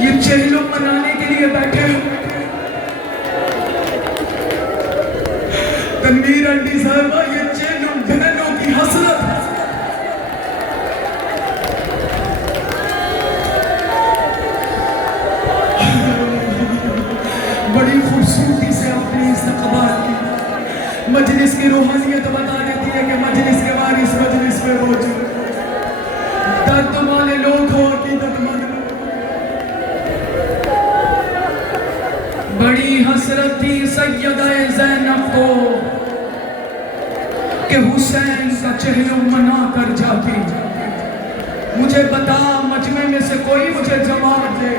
یہ چہلم منانے کے لیے بیٹھے ہو. تنویر آنٹی صاحبہ یہ چہلم بہنوں کی حسرت ہے. بڑی خوبصورتی سے اپنے استقبال کی مجلس کی روحانیت بتا دیتی ہے کہ مجلس کے وارث مجلس میں موجود. درد والے لوگ ہو عقیدت مند. بڑی حسرت تھی سیدہ زینب کو کہ حسین کا چہلم منا کر جاتی. مجھے بتا مجمع میں سے کوئی مجھے جواب دے.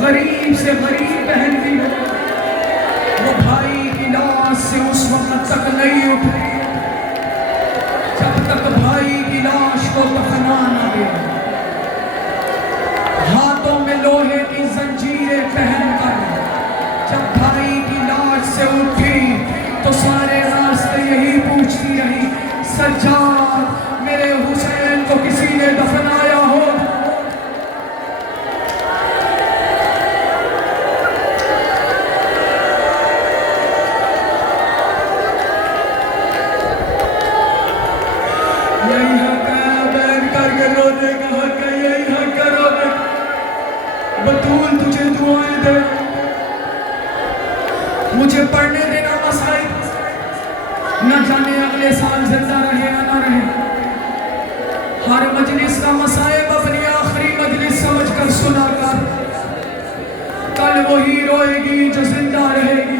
غریب سے غریب بہن بھی ہو وہ بھائی کی لاش سے اس وقت تک نہیں اٹھے جب تک بھائی کی لاش کو دفنا نہ دے. ہاتھوں میں لوہے کی زنجیریں پہن کر جب بھائی کی لاش سے اٹھی تو سارے راستے یہی پوچھتی رہی سجاد میرے حسین کو کسی نے دفنایا ہو. یہی حق ہے بین کر کے رونے کا حق ہے. یہی حق ہے رونے کا. بطول تجھے دعائیں دے مجھے پڑھنے دینا مسائل نہ جانے اگلے سال زندہ رہے یا نہ رہے. ہر مجلس کا مسائب اپنی آخری مجلس سمجھ کر سنا کر. کل وہی روئے گی جو زندہ رہے گی.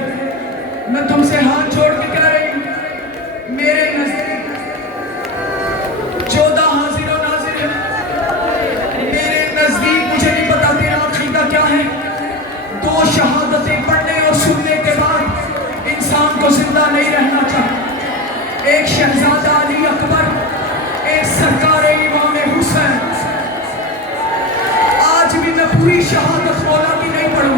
میں تم سے ہاتھ چھوڑ کے کہہ رہی ہوں میرے نزدیک 14 حاضر و ناظر ہے. میرے نزدیک مجھے نہیں پتا تیرا عقیدہ کیا ہے. 2 شہادتیں پڑھنے اور سننے کے بعد انسان کو زندہ نہیں رہنا چاہتا. ایک شہزادہ علی اکبر ایک سرکار امام حسین. آج بھی میں پوری شہادت مولا کی نہیں پڑھوں.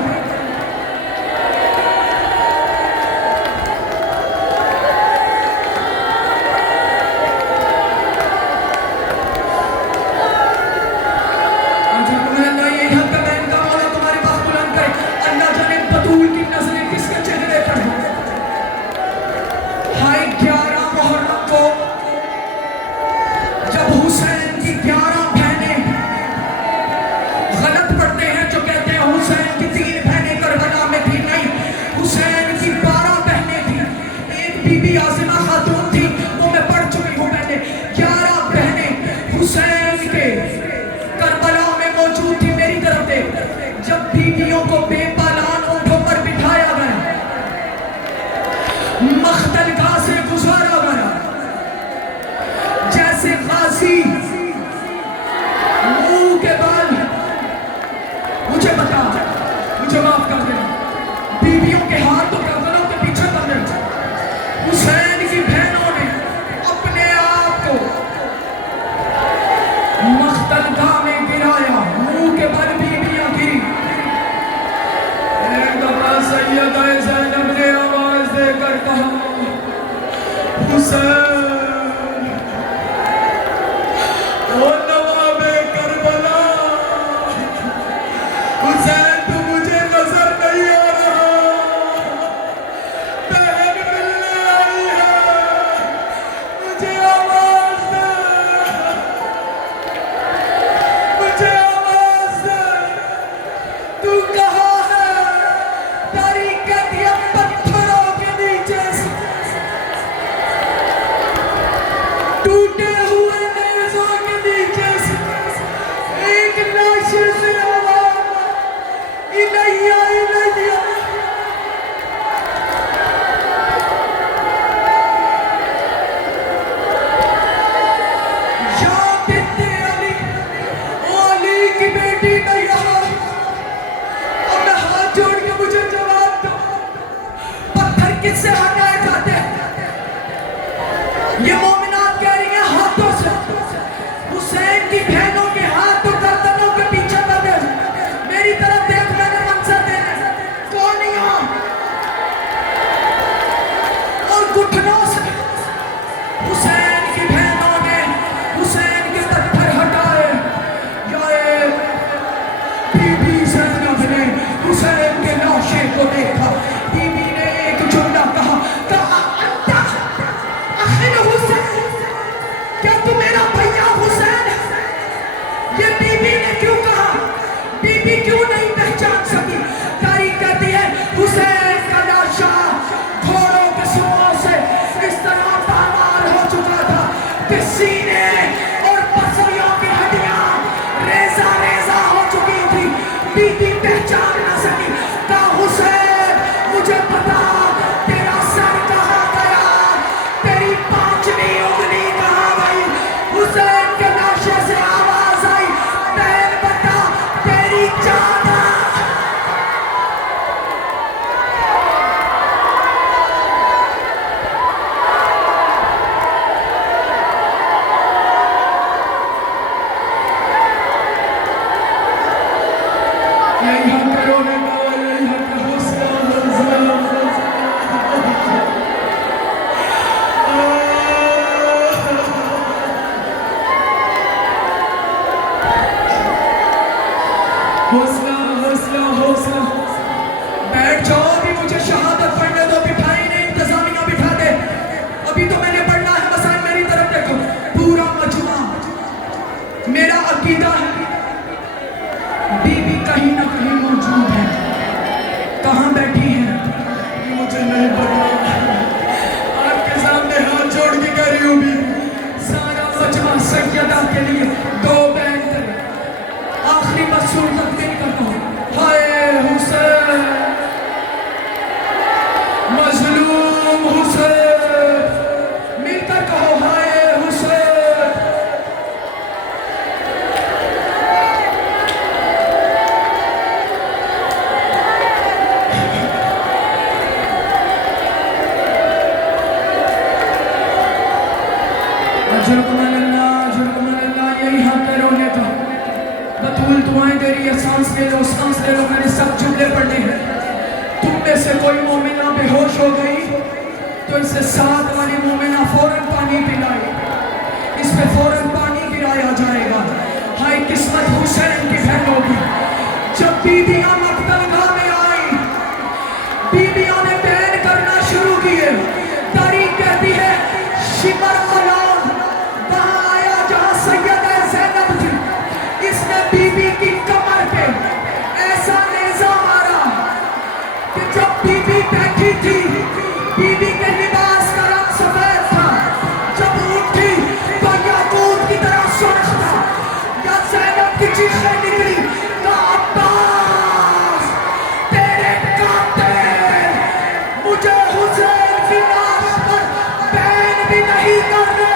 جب حسین کی 11 بہن حوصلہ حوصلہ حوصلہ بیٹھ جاؤ ابھی مجھے شہادت پڑھنے دو بٹھائی نہیں انتظامیہ بٹھا دے ابھی تو میں نے پڑھنا ہے مسائل میری طرف دیکھو پورا مجمع میرا عقیدہ ہے بی بی کہیں نہ کہیں موجود ہے کہاں بیٹھی ہیں مجھے نہیں پتا آپ کے سامنے ہاتھ جوڑ کے کہہ رہی ہوں بی سارا مجمع سیدہ کے لیے دو بینک آخری مسئول تقدیر کرتا ہوں ہائے حسین مظلوم حسین مل کر کہو ہائے حسین اجرکم اللہ یہی حق ہے رونے کا بطول دعائیں دے رہی ہے سانس لے لو میں نے سب جملے پڑھنے ہیں تم میں سے کوئی مومنہ بے ہوش ہو گئی تو اسے ساتھ والی مومنہ فوراً پانی پلائے اس پہ فوراً پانی پلایا جائے گا ہائے قسمت حسین کی بہن ہوگی جب بیویاں مقتل گاہ میں آئی بیویاں نے بین کرنا شروع کیے تاریخ کہتی ہے شمر ملان وہاں آیا جہاں سیدہ زینب تھی اس نے بی بی کی کمر پہ ایسا نیزہ مارا کہ جب بی بی بیٹھی تھی بی بی کے لباس کا رنگ سفید تھا جب اٹھی تو یاقوت کی طرح سرخ تھا یا زینب کی چیخیں نکلی کہ عباس تیرے قاتل مجھے حسین کی لاش پر بین بھی نہیں کرنے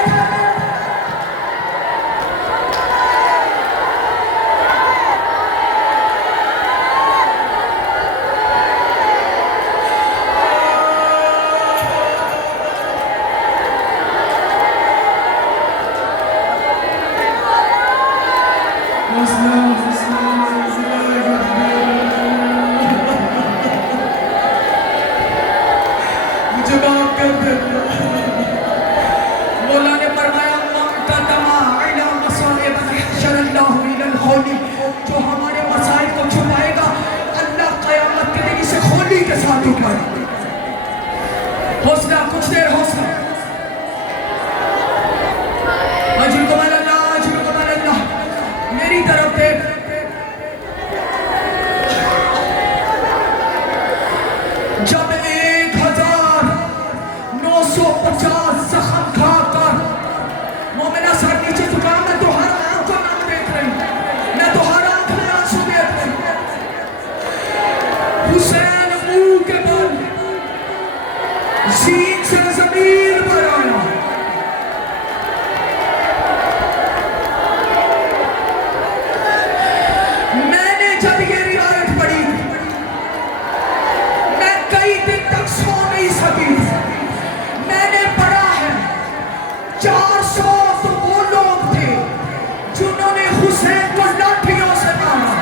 مجھے معاف کر دے مولا نے فرمایا جو ہمارے مسائل کو چھپائے گا اللہ قیامت کے دن اسے خولی کے ساتھ اٹھائے حوصلہ کچھ دیر حوصلہ اجرکم اللہ میری طرف دیکھ جب 1950 زخم کھا کر مومنہ سر نیچے جھکا میں تو ہر آنکھ کو نام دیکھ رہی میں تو ہر آنکھ میں آنسو دیکھ رہی حسین منہ کے بل زین سے زمین پر آیا میں نے جب یہ روایت پڑھی میں کئی دن تک سو نہیں سکی میں نے پڑھا ہے 400 تو وہ لوگ تھے جنہوں نے حسین کو لاٹھیوں سے مارا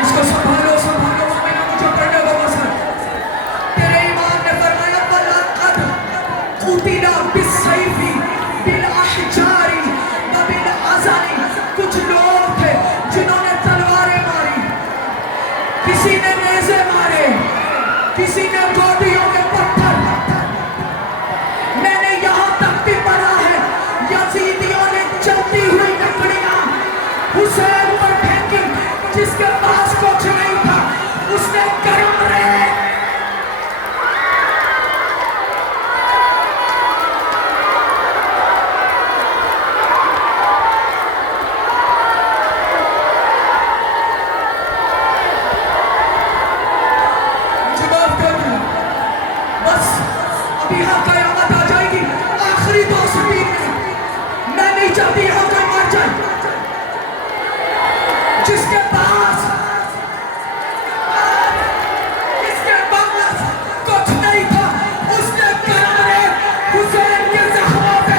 اس کو سنبھالو مومنہ مجھے پڑھنے کو مسئلہ تیرے امام نے فرمایا وَلَقَدْ قُتِلَ بِالسَّيْفِ بِالْأَحْجَارِ وَبِالْعَزَنِ کچھ لوگ تھے جنہوں نے تلواریں ماری کسی نے نیزے مارے کسی نے گوڑیوں کے پتھر میں نے یہاں تک بھی پڑھا ہے یزیدیوں نے چلتی ہوئی لکڑیاں حسین پر پھینکی جس کے پاس کچھ نہیں تھا اس نے گرم رہے یہاں قیامت آ جائے گی آخری 2 سپین میں نہیں چاہتی یہاں کوئی مر جائے جس کے پاس کچھ نہیں تھا اس نے کرارے حسین کے زخموں پہ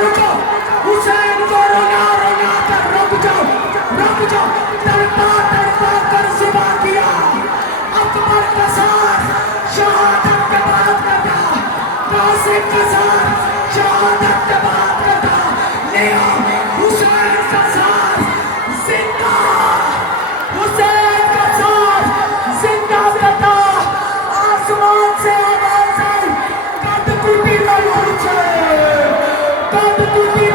رکو حسین کو رونا رونا کر رک جاؤ تڑپا تڑپا کر ذبح کیا اکبر کا ساتھ شہادت کے بعد کرتا قاسم کا ساتھ شہادت کے بعد کرتا لیا حسین کا ساتھ زندہ حسین کا ساتھ زندہ کرتا آسمان سے آواز آئی قد ٹوٹی نہیں حسین قد ٹوٹی